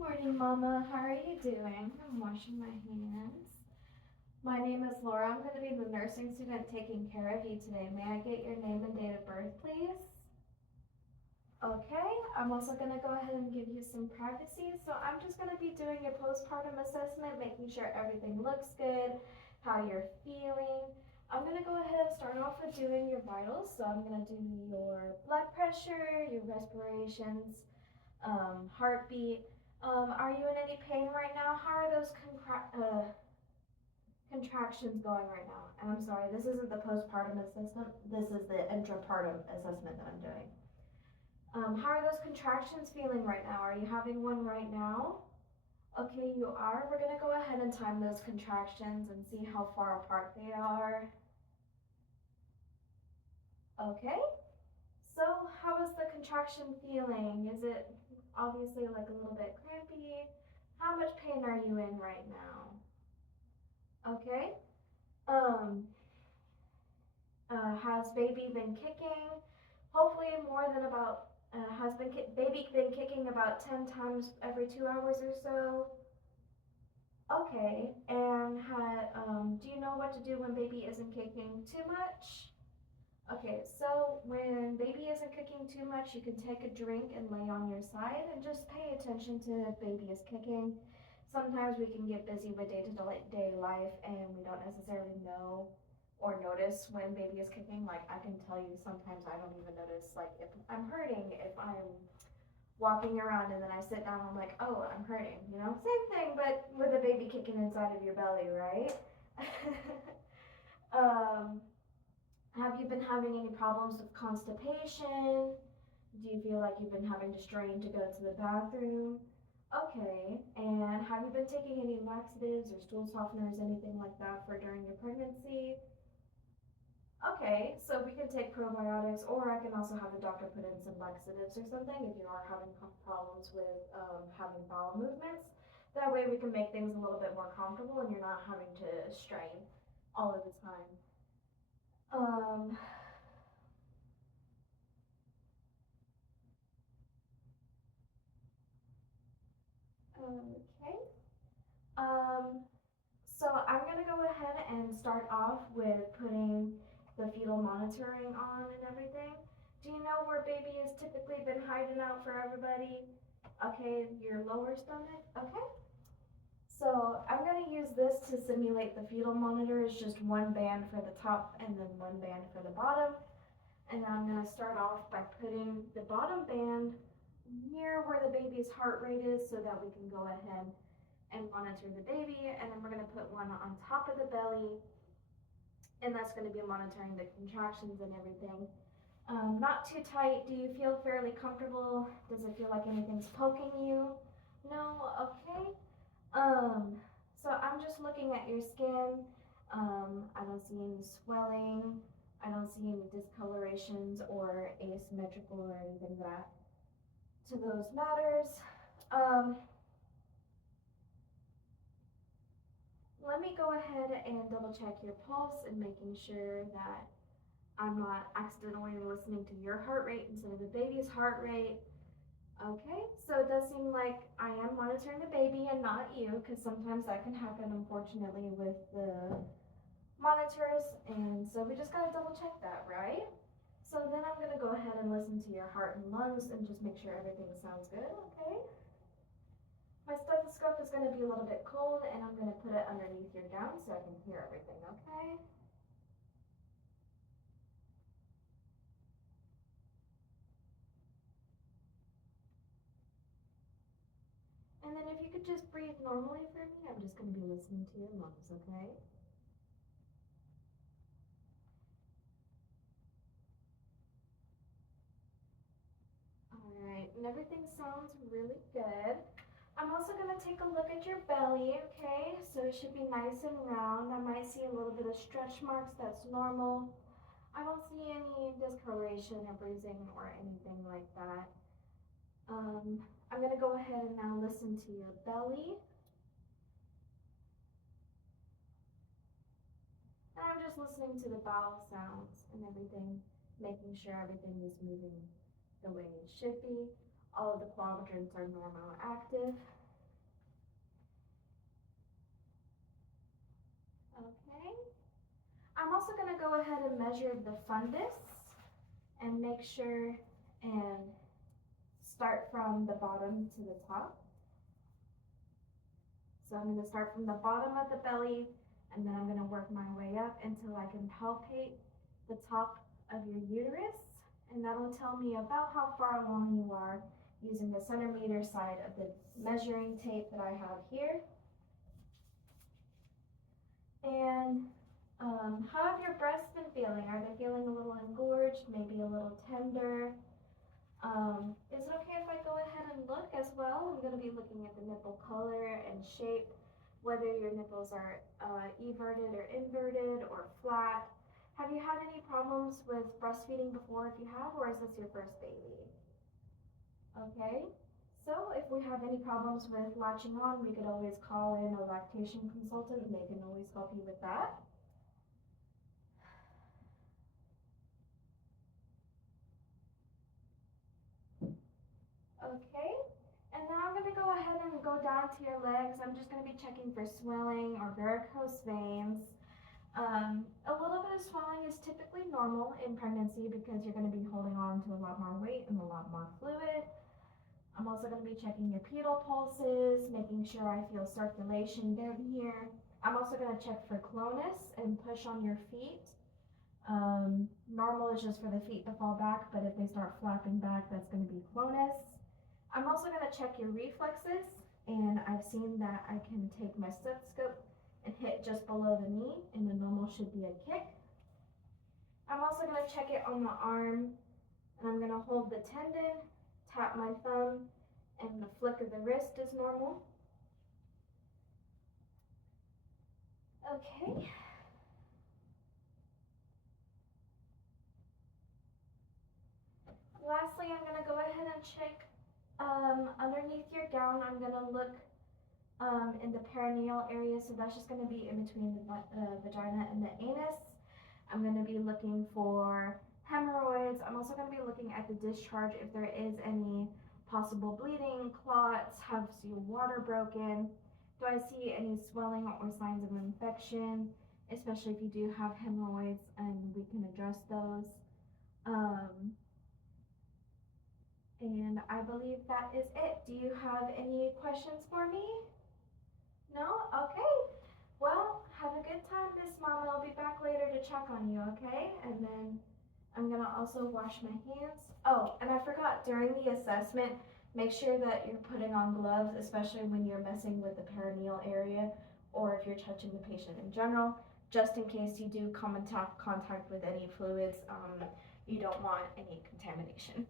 Morning, Mama. How are you doing? I'm washing my hands. My name is Laura. I'm going to be the nursing student taking care of you today. May I get your name and date of birth, please? Okay, I'm also going to go ahead and give you some privacy. So I'm just going to be doing your postpartum assessment, making sure everything looks good, how you're feeling. I'm going to go ahead and start off with doing your vitals. So I'm going to do your blood pressure, your respirations, heartbeat. Are you in any pain right now? How are those contractions going right now? And I'm sorry, this isn't the postpartum assessment. This is the intrapartum assessment that I'm doing. How are those contractions feeling right now? Are you having one right now? Okay, you are. We're going to go ahead and time those contractions and see how far apart they are. Okay. So, how is the contraction feeling? Is it obviously like a little bit crampy? How much pain are you in right now? Okay. Um, has baby been kicking? Hopefully more than about, has baby been kicking about 10 times every 2 hours or so? Okay. And do you know what to do when baby isn't kicking too much? Okay, so when baby isn't kicking too much, you can take a drink and lay on your side and just pay attention to if baby is kicking. Sometimes we can get busy with day-to-day life and we don't necessarily know or notice when baby is kicking. Like I can tell you sometimes I don't even notice like if I'm hurting, if I'm walking around and then I sit down, I'm like, oh, I'm hurting, Same thing, but with a baby kicking inside of your belly, right? um, have you been having any problems with constipation? Do you feel like you've been having to strain to go to the bathroom? Okay, and have you been taking any laxatives or stool softeners, anything like that for during your pregnancy? Okay, so we can take probiotics, or I can also have the doctor put in some laxatives or something if you are having problems with having bowel movements. That way we can make things a little bit more comfortable and you're not having to strain all of the time. Um, okay. Um, so I'm gonna go ahead and start off with putting the fetal monitoring on and everything. Do you know where baby has typically been hiding out for everybody? Okay, your lower stomach. Okay. So I'm gonna use this to simulate the fetal monitor. It's just one band for the top and then one band for the bottom. And I'm gonna start off by putting the bottom band near where the baby's heart rate is so that we can go ahead and monitor the baby. And then we're gonna put one on top of the belly, and that's gonna be monitoring the contractions and everything. Not too tight. Do you feel fairly comfortable? Does it feel like anything's poking you? No? Okay. Um, so I'm just looking at your skin. I don't see any swelling. I don't see any discolorations or asymmetrical or anything that to those matters. Um, Let me go ahead and double check your pulse and making sure that I'm not accidentally listening to your heart rate instead of the baby's heart rate. Okay, so it does seem like I am monitoring the baby and not you, because sometimes that can happen, unfortunately, with the monitors. And so we just gotta double check that, right? So then I'm gonna go ahead and listen to your heart and lungs and just make sure everything sounds good, okay? My stethoscope is gonna be a little bit cold and I'm gonna put it underneath your gown so I can hear everything, okay? And then if you could just breathe normally for me, I'm just gonna be listening to your lungs, okay? Alright, and everything sounds really good. I'm also going to take a look at your belly, okay? So it should be nice and round. I might see a little bit of stretch marks, that's normal. I don't see any discoloration or bruising or anything like that. I'm going to go ahead and now listen to your belly. And I'm just listening to the bowel sounds and everything, making sure everything is moving the way it should be. All of the quadrants are normal active. I'm also going to go ahead and measure the fundus and make sure and start from the bottom to the top. So I'm going to start from the bottom of the belly, and then I'm going to work my way up until I can palpate the top of your uterus, and that'll tell me about how far along you are using the centimeter side of the measuring tape that I have here. And how have your breasts been feeling? Are they feeling a little engorged, maybe a little tender? Is it okay if I go ahead and look as well? I'm going to be looking at the nipple color and shape, whether your nipples are everted or inverted or flat. Have you had any problems with breastfeeding before? If you have, or is this your first baby? Okay. So if we have any problems with latching on, we could always call in a lactation consultant and they can always help you with that. Okay, and now I'm going to go ahead and go down to your legs. I'm just going to be checking for swelling or varicose veins. A little bit of swelling is typically normal in pregnancy because you're going to be holding on to a lot more weight and a lot more fluid. I'm also going to be checking your pedal pulses, making sure I feel circulation down here. I'm also going to check for clonus and push on your feet. Normal is just for the feet to fall back, but if they start flapping back, that's going to be clonus. I'm also going to check your reflexes, and I've seen that I can take my stethoscope and hit just below the knee, and the normal should be a kick. I'm also going to check it on the arm, and I'm going to hold the tendon, tap my thumb, and the flick of the wrist is normal. Okay. Lastly, I'm going to go ahead and check underneath your gown. I'm going to look in the perineal area, so that's just going to be in between the vagina and the anus. I'm going to be looking for hemorrhoids. I'm also going to be looking at the discharge if there is any possible bleeding, clots, has your water broken. Do I see any swelling or signs of infection, especially if you do have hemorrhoids, and we can address those. And I believe that is it. Do you have any questions for me? No? Okay. Well, have a good time, Miss Mama. I'll be back later to check on you, okay? And then I'm gonna also wash my hands. Oh, and I forgot, during the assessment, make sure that you're putting on gloves, especially when you're messing with the perineal area or if you're touching the patient in general, just in case you do come in contact with any fluids. You don't want any contamination.